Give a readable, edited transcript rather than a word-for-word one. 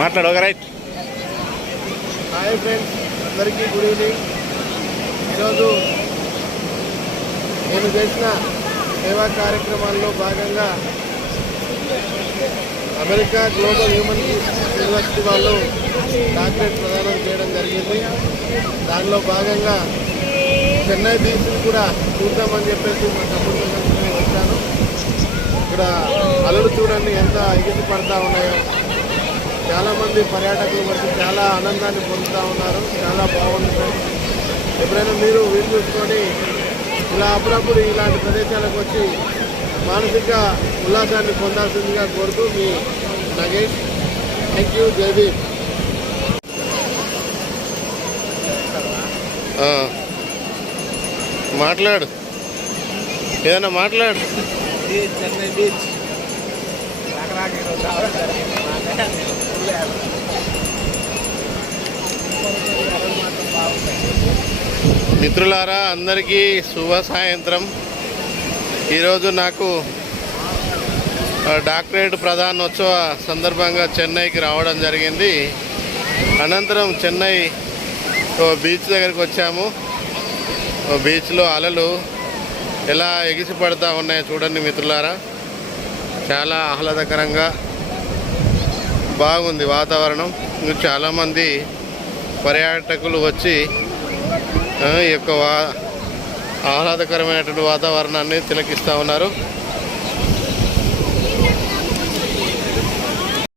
మాట్లాడు right. Hi friends, అందరికీ good evening. ఈరోజు నేను చేసిన సేవా కార్యక్రమాల్లో భాగంగా అమెరికా గ్లోబల్ హ్యూమన్ యూనివర్సిటీ వాళ్ళు డాక్టరేట్ ప్రదానం చేయడం జరిగింది. దానిలో భాగంగా చెన్నై బీచ్ని కూడా చూద్దామని చెప్పేసి మా తమ్ముడు వచ్చాను. ఇక్కడ అలలు చూడండి ఎంత ఎగిసి పడతా ఉన్నాయో. చాలామంది పర్యాటకులు వచ్చి చాలా ఆనందాన్ని పొందుతూ ఉన్నారు. చాలా బాగుంది. ఎప్పుడైనా మీరు వీలు చూసుకొని ఇలా అప్పుడప్పుడు ఇలాంటి ప్రదేశాలకు వచ్చి మానసిక ఉల్లాసాన్ని పొందాల్సిందిగా కోరుతూ మీ నగేష్. Thank you. జయదీప్. మాట్లాడు, ఏదైనా మాట్లాడు. చెన్నై బీచ్ మిత్రులారా, అందరికీ శుభ సాయంత్రం. ఈరోజు నాకు డాక్టరేట్ ప్రధానోత్సవ సందర్భంగా చెన్నైకి రావడం జరిగింది. అనంతరం చెన్నై బీచ్ దగ్గరికి వచ్చాము. బీచ్లో అలలు ఎలా ఎగిసి పడుతూ ఉన్నాయో చూడండి మిత్రులారా. చాలా ఆహ్లాదకరంగా బాగుంది వాతావరణం. చాలామంది పర్యాటకులు వచ్చి ఈ యొక్క ఆహ్లాదకరమైనటువంటి వాతావరణాన్ని తిలకిస్తూ ఉన్నారు.